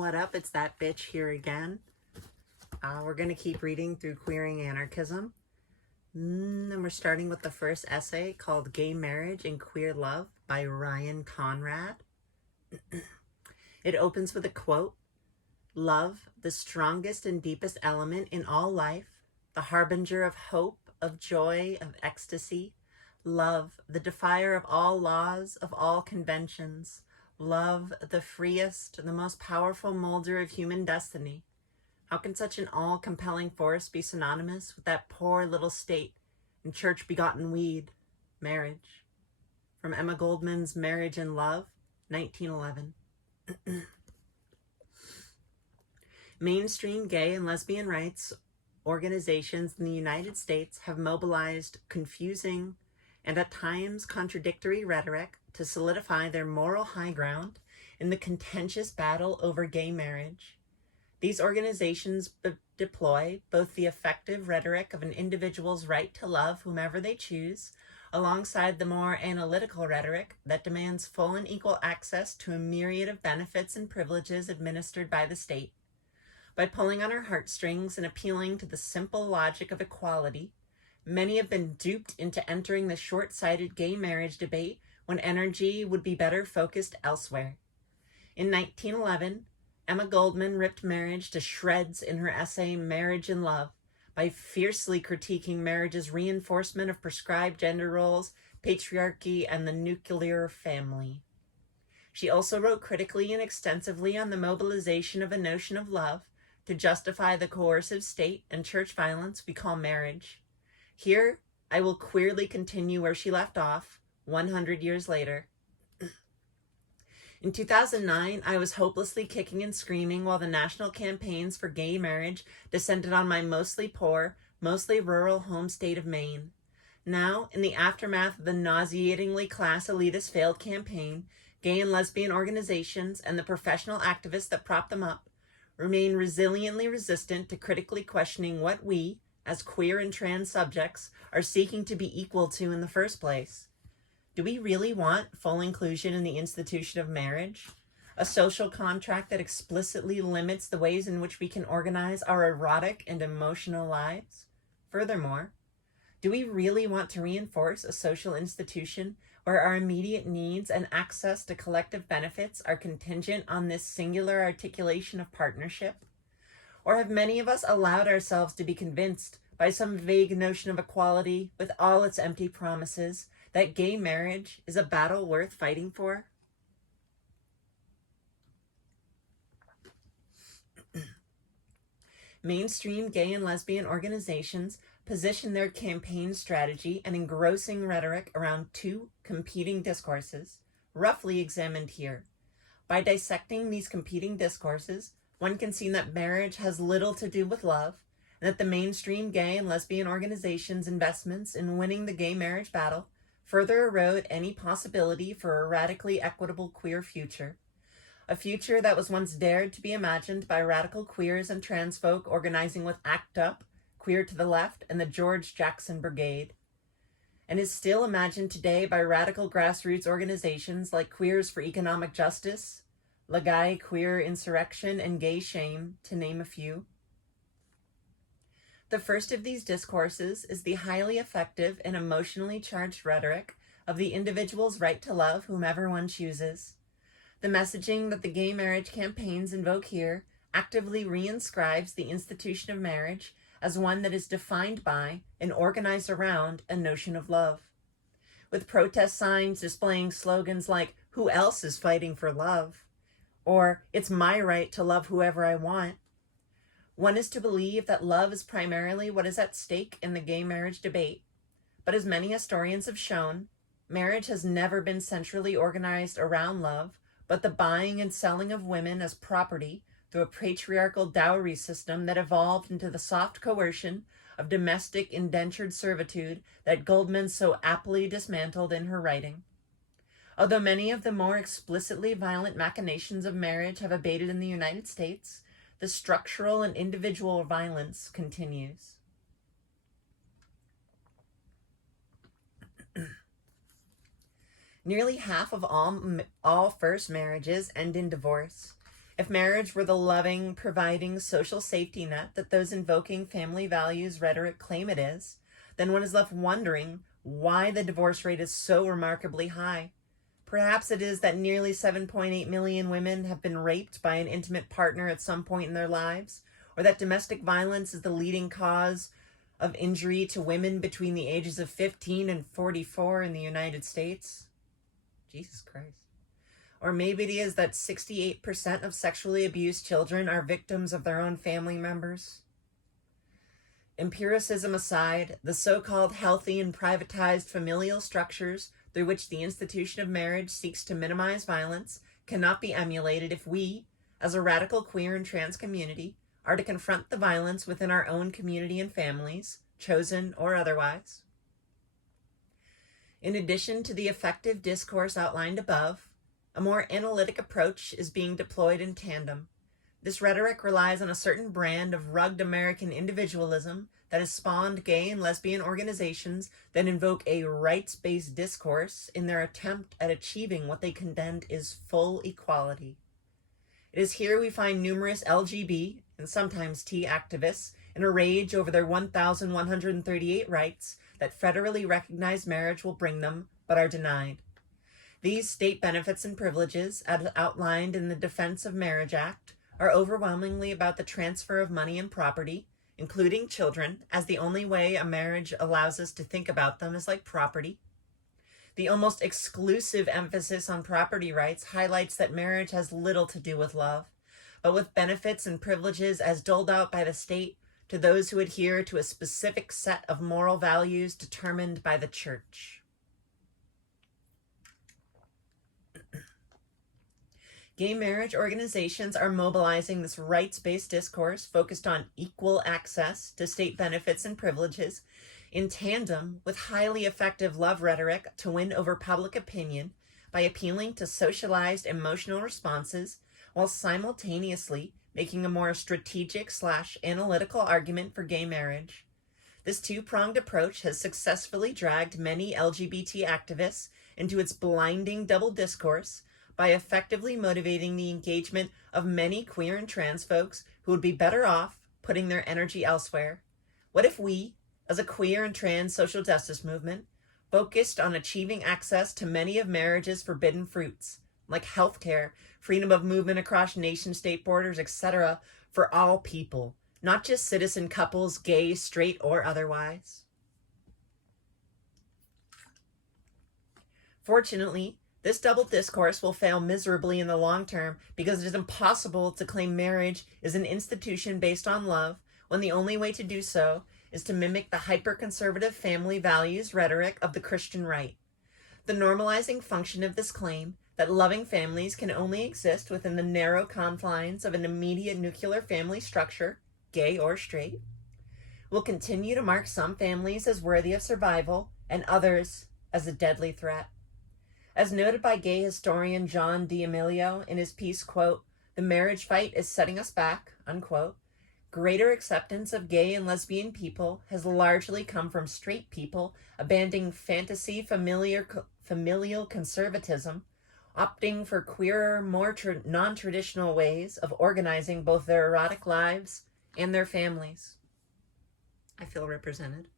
What up? It's that bitch here again. We're going to keep reading through Queering Anarchism. And we're starting with the first essay called Gay Marriage and Queer Love by Ryan Conrad. It opens with a quote: "Love, the strongest and deepest element in all life, the harbinger of hope, of joy, of ecstasy. Love, the defier of all laws, of all conventions. Love, the freest, the most powerful molder of human destiny. How can such an all-compelling force be synonymous with that poor little state and church-begotten weed, marriage?" From Emma Goldman's Marriage and Love, 1911. Mainstream gay and lesbian rights organizations in the United States have mobilized confusing and at times contradictory rhetoric to solidify their moral high ground in the contentious battle over gay marriage. These organizations deploy both the effective rhetoric of an individual's right to love whomever they choose, alongside the more analytical rhetoric that demands full and equal access to a myriad of benefits and privileges administered by the state. By pulling on our heartstrings and appealing to the simple logic of equality, many have been duped into entering the short-sighted gay marriage debate when energy would be better focused elsewhere. In 1911, Emma Goldman ripped marriage to shreds in her essay Marriage and Love by fiercely critiquing marriage's reinforcement of prescribed gender roles, patriarchy, and the nuclear family. She also wrote critically and extensively on the mobilization of a notion of love to justify the coercive state and church violence we call marriage. Here, I will queerly continue where she left off, 100 years later. In 2009, I was hopelessly kicking and screaming while the national campaigns for gay marriage descended on my mostly poor, mostly rural home state of Maine. Now, in the aftermath of the nauseatingly class elitist failed campaign, gay and lesbian organizations and the professional activists that prop them up remain resiliently resistant to critically questioning what we, as queer and trans subjects, are seeking to be equal to in the first place. Do we really want full inclusion in the institution of marriage? A social contract that explicitly limits the ways in which we can organize our erotic and emotional lives? Furthermore, do we really want to reinforce a social institution where our immediate needs and access to collective benefits are contingent on this singular articulation of partnership? Or have many of us allowed ourselves to be convinced by some vague notion of equality with all its empty promises that gay marriage is a battle worth fighting for? Mainstream gay and lesbian organizations position their campaign strategy and engrossing rhetoric around two competing discourses, roughly examined here. By dissecting these competing discourses, one can see that marriage has little to do with love, and that the mainstream gay and lesbian organizations' investments in winning the gay marriage battle further erode any possibility for a radically equitable queer future. A future that was once dared to be imagined by radical queers and trans folk organizing with ACT UP, Queer to the Left, and the George Jackson Brigade, and is still imagined today by radical grassroots organizations like Queers for Economic Justice, Lagai Queer Insurrection, and Gay Shame, to name a few. The first of these discourses is the highly effective and emotionally charged rhetoric of the individual's right to love whomever one chooses. The messaging that the gay marriage campaigns invoke here actively reinscribes the institution of marriage as one that is defined by and organized around a notion of love. With protest signs displaying slogans like, "Who else is fighting for love?" or "It's my right to love whoever I want," one is to believe that love is primarily what is at stake in the gay marriage debate. But as many historians have shown, marriage has never been centrally organized around love, but the buying and selling of women as property through a patriarchal dowry system that evolved into the soft coercion of domestic indentured servitude that Goldman so aptly dismantled in her writing. Although many of the more explicitly violent machinations of marriage have abated in the United States, the structural and individual violence continues. Nearly half of all first marriages end in divorce, If marriage were the loving, providing social safety net that those invoking family values rhetoric claim it is, then one is left wondering why the divorce rate is so remarkably high. Perhaps it is that nearly 7.8 million women have been raped by an intimate partner at some point in their lives, or that domestic violence is the leading cause of injury to women between the ages of 15 and 44 in the United States. Jesus Christ. Or maybe it is that 68% of sexually abused children are victims of their own family members. Empiricism aside, the so-called healthy and privatized familial structures through which the institution of marriage seeks to minimize violence cannot be emulated if we, as a radical queer and trans community, are to confront the violence within our own community and families, chosen or otherwise. In addition to the effective discourse outlined above, a more analytic approach is being deployed in tandem. This rhetoric relies on a certain brand of rugged American individualism that has spawned gay and lesbian organizations that invoke a rights-based discourse in their attempt at achieving what they contend is full equality. It is here we find numerous LGB and sometimes T activists in a rage over their 1,138 rights that federally recognized marriage will bring them, but are denied. These state benefits and privileges, as outlined in the Defense of Marriage Act, are overwhelmingly about the transfer of money and property, including children, as the only way a marriage allows us to think about them is like property. The almost exclusive emphasis on property rights highlights that marriage has little to do with love, but with benefits and privileges as doled out by the state to those who adhere to a specific set of moral values determined by the church. Gay marriage organizations are mobilizing this rights-based discourse focused on equal access to state benefits and privileges in tandem with highly effective love rhetoric to win over public opinion by appealing to socialized emotional responses while simultaneously making a more strategic/analytical argument for gay marriage. This two-pronged approach has successfully dragged many LGBT activists into its blinding double discourse by effectively motivating the engagement of many queer and trans folks who would be better off putting their energy elsewhere. What if we, as a queer and trans social justice movement, focused on achieving access to many of marriage's forbidden fruits, like healthcare, freedom of movement across nation-state borders, etc., for all people, not just citizen couples, gay, straight, or otherwise? Fortunately, this double discourse will fail miserably in the long term because it is impossible to claim marriage is an institution based on love when the only way to do so is to mimic the hyper-conservative family values rhetoric of the Christian right. The normalizing function of this claim that loving families can only exist within the narrow confines of an immediate nuclear family structure, gay or straight, will continue to mark some families as worthy of survival and others as a deadly threat. As noted by gay historian John D'Amelio in his piece, quote, "The marriage fight is setting us back," unquote, greater acceptance of gay and lesbian people has largely come from straight people abandoning fantasy familial conservatism, opting for queerer, more non-traditional ways of organizing both their erotic lives and their families. I feel represented.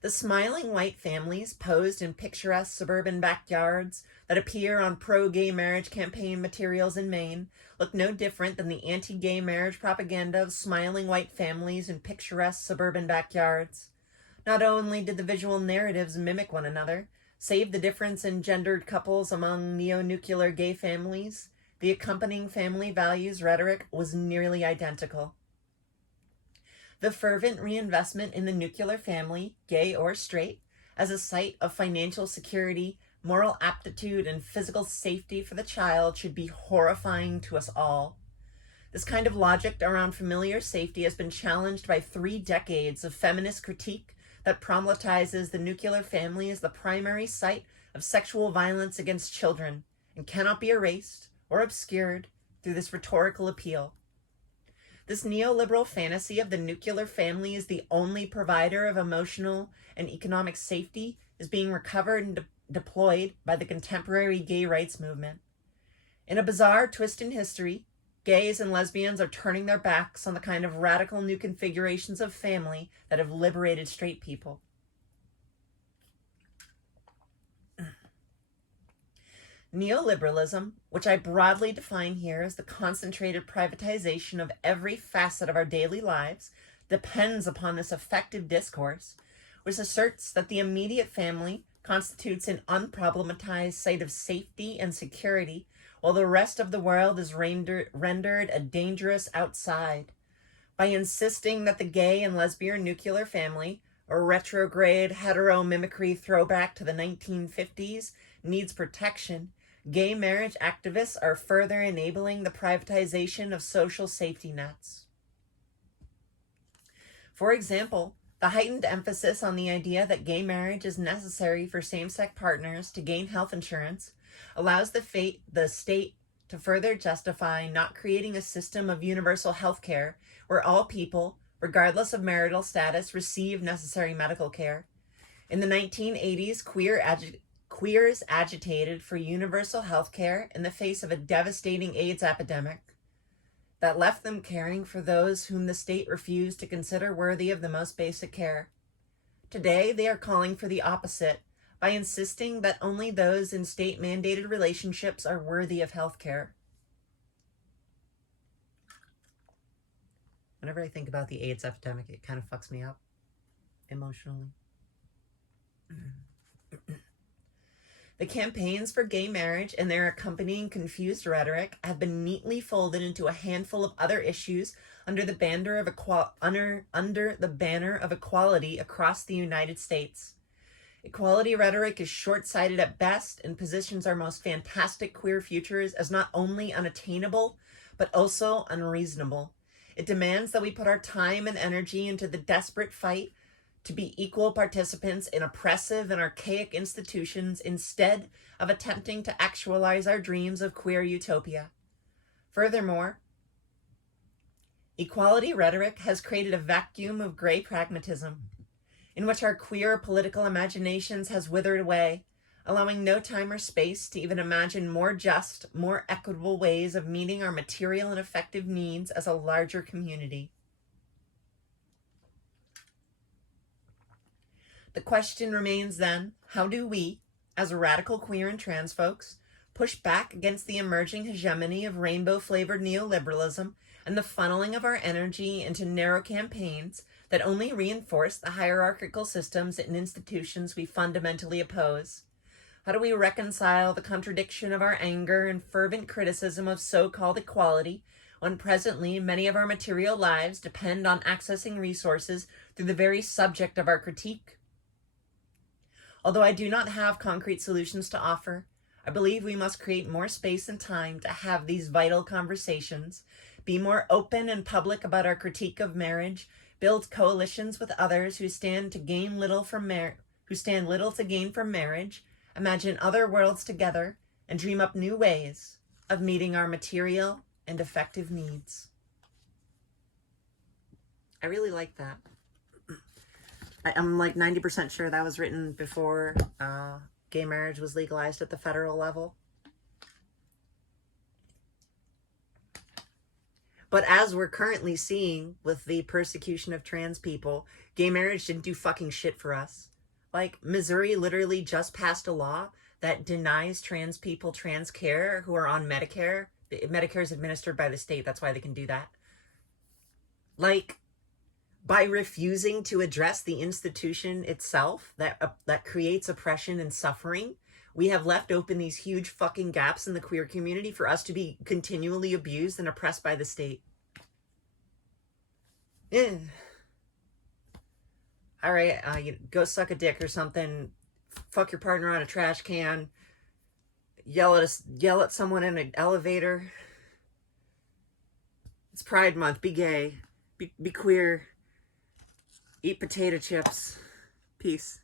The smiling white families posed in picturesque suburban backyards that appear on pro-gay marriage campaign materials in Maine look no different than the anti-gay marriage propaganda of smiling white families in picturesque suburban backyards. Not only did the visual narratives mimic one another, save the difference in gendered couples among neo-nuclear gay families, the accompanying family values rhetoric was nearly identical. The fervent reinvestment in the nuclear family, gay or straight, as a site of financial security, moral aptitude, and physical safety for the child should be horrifying to us all. This kind of logic around familiar safety has been challenged by 3 decades of feminist critique that problematizes the nuclear family as the primary site of sexual violence against children and cannot be erased or obscured through this rhetorical appeal. This neoliberal fantasy of the nuclear family as the only provider of emotional and economic safety is being recovered and deployed by the contemporary gay rights movement. In a bizarre twist in history, gays and lesbians are turning their backs on the kind of radical new configurations of family that have liberated straight people. Neoliberalism, which I broadly define here as the concentrated privatization of every facet of our daily lives, depends upon this effective discourse, which asserts that the immediate family constitutes an unproblematized site of safety and security, while the rest of the world is rendered a dangerous outside. By insisting that the gay and lesbian nuclear family, a retrograde hetero-mimicry throwback to the 1950s, needs protection, gay marriage activists are further enabling the privatization of social safety nets. For example, the heightened emphasis on the idea that gay marriage is necessary for same-sex partners to gain health insurance allows the state to further justify not creating a system of universal health care where all people, regardless of marital status, receive necessary medical care. In the 1980s, queers agitated for universal health care in the face of a devastating AIDS epidemic that left them caring for those whom the state refused to consider worthy of the most basic care. Today, they are calling for the opposite by insisting that only those in state-mandated relationships are worthy of health care. Whenever I think about the AIDS epidemic, it kind of fucks me up emotionally. The campaigns for gay marriage and their accompanying confused rhetoric have been neatly folded into a handful of other issues under the banner of equality across the United States. Equality rhetoric is short-sighted at best and positions our most fantastic queer futures as not only unattainable, but also unreasonable. It demands that we put our time and energy into the desperate fight to be equal participants in oppressive and archaic institutions instead of attempting to actualize our dreams of queer utopia. Furthermore, equality rhetoric has created a vacuum of gray pragmatism in which our queer political imaginations has withered away, allowing no time or space to even imagine more just, more equitable ways of meeting our material and effective needs as a larger community. The question remains then, how do we, as radical queer and trans folks, push back against the emerging hegemony of rainbow-flavored neoliberalism and the funneling of our energy into narrow campaigns that only reinforce the hierarchical systems and institutions we fundamentally oppose? How do we reconcile the contradiction of our anger and fervent criticism of so-called equality when presently many of our material lives depend on accessing resources through the very subject of our critique? Although I do not have concrete solutions to offer, I believe we must create more space and time to have these vital conversations, be more open and public about our critique of marriage, build coalitions with others who stand little to gain from marriage, imagine other worlds together, and dream up new ways of meeting our material and effective needs. I really like that. I'm like 90% sure that was written before gay marriage was legalized at the federal level. But as we're currently seeing with the persecution of trans people, gay marriage didn't do fucking shit for us. Like, Missouri literally just passed a law that denies trans people trans care who are on Medicare. Medicare is administered by the state, that's why they can do that. Like, by refusing to address the institution itself that creates oppression and suffering, we have left open these huge fucking gaps in the queer community for us to be continually abused and oppressed by the state. All right, you go suck a dick or something, fuck your partner on a trash can, yell at someone in an elevator. It's Pride Month. Be gay. Be queer. Eat potato chips. Peace.